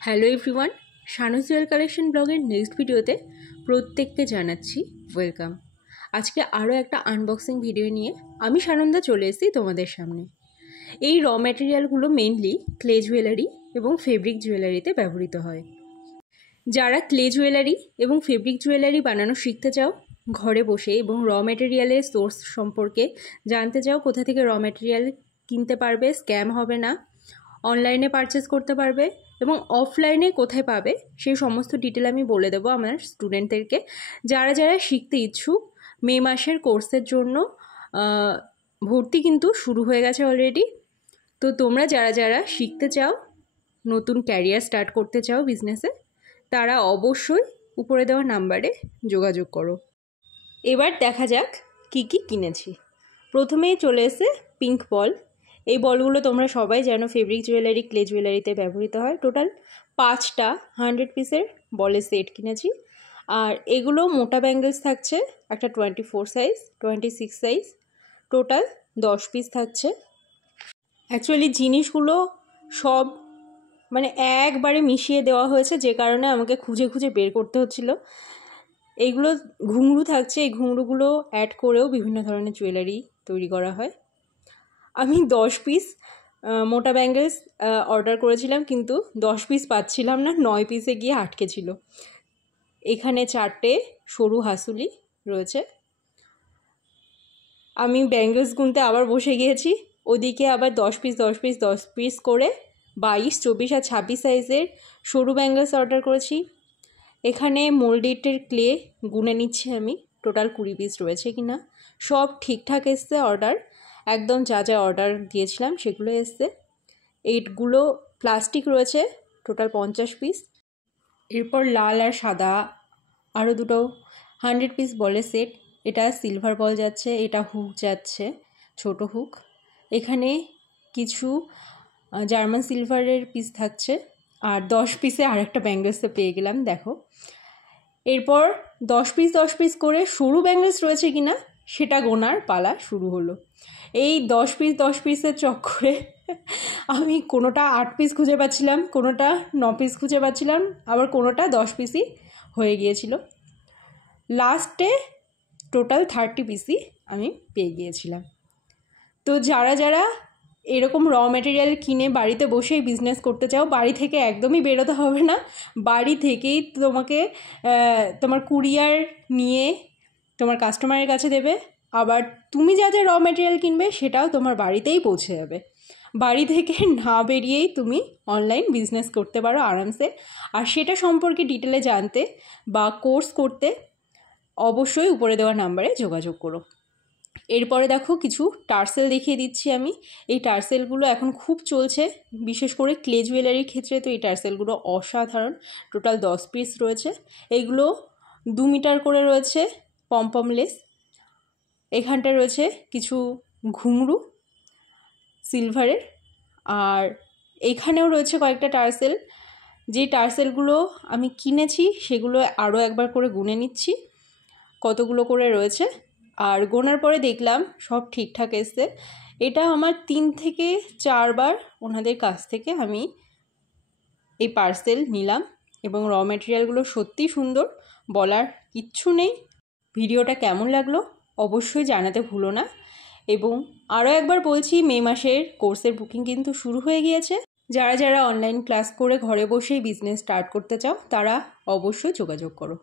Hello everyone, শানুস Jewel collection ব্লগের next ভিডিওতে প্রত্যেককে জানাচ্ছি ওয়েলকাম। আজকে আরও একটা আনবক্সিং ভিডিও নিয়ে আমি সানন্দা চলে এসেছি তোমাদের সামনে। এই র ম্যাটেরিয়ালগুলো মেনলি ক্লে জুয়েলারি এবং ফেব্রিক জুয়েলারিতে ব্যবহৃত হয়। যারা ক্লে জুয়েলারি এবং ফেব্রিক জুয়েলারি বানানো শিখতে চাও ঘরে বসে এবং র ম্যাটেরিয়ালের সোর্স সম্পর্কে জানতে চাও, কোথা থেকে র ম্যাটেরিয়াল কিনতে পারবে, স্ক্যাম হবে না, অনলাইনে পারচেস করতে পারবে এবং অফলাইনে কোথায় পাবে, সেই সমস্ত ডিটেল আমি বলে দেবো আমার স্টুডেন্টদেরকে। যারা যারা শিখতে ইচ্ছুক, মে মাসের কোর্সের জন্য ভর্তি কিন্তু শুরু হয়ে গেছে অলরেডি। তো তোমরা যারা যারা শিখতে চাও, নতুন ক্যারিয়ার স্টার্ট করতে চাও বিজনেসে, তারা অবশ্যই উপরে দেওয়া নাম্বারে যোগাযোগ করো। এবার দেখা যাক কি কি কিনেছি। প্রথমেই চলে এসে পিঙ্ক বল। এই বলগুলো তোমরা সবাই জানো ফেব্রিক জুয়েলারি, ক্লে জুয়েলারিতে ব্যবহৃত হয়। টোটাল 5টা 100 পিসের বলের সেট কিনেছি। আর এগুলো মোটা ব্যাঙ্গেলস থাকছে, একটা 24 সাইজ, 26 সাইজ, টোটাল 10 পিস থাকছে। অ্যাকচুয়ালি জিনিসগুলো সব মানে একবারে মিশিয়ে দেওয়া হয়েছে, যে কারণে আমাকে খুঁজে খুঁজে বের করতে হচ্ছিল। এইগুলো ঘুঙরু থাকছে, এই ঘুঙরুগুলো অ্যাড করেও বিভিন্ন ধরনের জুয়েলারি তৈরি করা হয়। আমি 10 পিস মোটা ব্যাঙ্গেলস অর্ডার করেছিলাম, কিন্তু 10 পিস পাচ্ছিলাম না, 9 পিসে গিয়ে আটকে ছিল। এখানে 4টে সরু হাসুলি রয়েছে। আমি ব্যাঙ্গেলস গুনতে আবার বসে গিয়েছি। ওদিকে আবার 10 পিস 10 পিস 10 পিস করে 22, 24 আর 26 সাইজের সরু ব্যাঙ্গেলস অর্ডার করেছি। এখানে মোল্ডেটের ক্লে গুনে নিচ্ছি আমি, টোটাল 20 পিস রয়েছে কি না। সব ঠিকঠাক এসছে অর্ডার, একদম যা যা অর্ডার দিয়েছিলাম সেগুলো এসছে। এইটগুলো প্লাস্টিক রয়েছে, টোটাল 50 পিস। এরপর লাল আর সাদা আরও দুটো 100 পিস বলের সেট। এটা সিলভার বল যাচ্ছে, এটা হুক যাচ্ছে, ছোট হুক। এখানে কিছু জার্মান সিলভারের পিস থাকছে, আর 10 পিসে আরেকটা ব্যাঙ্গেলসে পেয়ে গেলাম, দেখো। এরপর 10 পিস 10 পিস করে সরু ব্যাঙ্গেলস রয়েছে কিনা সেটা গোনার পালা শুরু হলো। এই 10 পিস 10 পিসের চক্করে আমি কোনোটা 8 পিস খুঁজে পাচ্ছিলাম, কোনোটা 9 পিস খুঁজে পাচ্ছিলাম, আবার কোনোটা 10 পিসই হয়ে গিয়েছিল। লাস্টে টোটাল 30 পিসই আমি পেয়ে গিয়েছিলাম। তো যারা যারা এরকম র ম্যাটেরিয়াল কিনে বাড়িতে বসেই বিজনেস করতে চাও, বাড়ি থেকে একদমই বেরোতে হবে না, বাড়ি থেকেই তোমাকে তোমার কুরিয়ার নিয়ে তোমার কাস্টমারের কাছে দেবে। আবার তুমি যা যা র ম্যাটেরিয়াল কিনবে সেটাও তোমার বাড়িতেই পৌঁছে যাবে। বাড়ি থেকে না বেরিয়েই তুমি অনলাইন বিজনেস করতে পারো আরামসে। আর সেটা সম্পর্কে ডিটেলে জানতে বা কোর্স করতে অবশ্যই উপরে দেওয়া নাম্বারে যোগাযোগ করো। এরপরে দেখো কিছু টার্সেল দেখিয়ে দিচ্ছি আমি। এই টার্সেলগুলো এখন খুব চলছে, বিশেষ করে ক্লে জুয়েলারির ক্ষেত্রে তো এই টার্সেলগুলো অসাধারণ। টোটাল 10 পিস রয়েছে। এইগুলো 2 মিটার করে রয়েছে, পমপম লেস। এখানটা রয়েছে কিছু ঘুঙরু সিলভারের, আর এখানেও রয়েছে কয়েকটা টার্সেল। যে টার্সেলগুলো আমি কিনেছি সেগুলো আরও একবার করে গুনে নিচ্ছি কতগুলো করে রয়েছে। আর গোনার পরে দেখলাম সব ঠিকঠাক এসছে। এটা আমার 3 থেকে 4 বার ওনাদের কাছ থেকে আমি এই পার্সেল নিলাম, এবং র ম্যাটেরিয়ালগুলো সত্যিই সুন্দর, বলার কিচ্ছু নেই। ভিডিওটা কেমন লাগলো অবশ্যই জানাতে ভুলো না। এবং আরও একবার বলছি, মে মাসের কোর্সের বুকিং কিন্তু শুরু হয়ে গিয়েছে। যারা যারা অনলাইন ক্লাস করে ঘরে বসেই বিজনেস স্টার্ট করতে চাও, তারা অবশ্যই যোগাযোগ করো।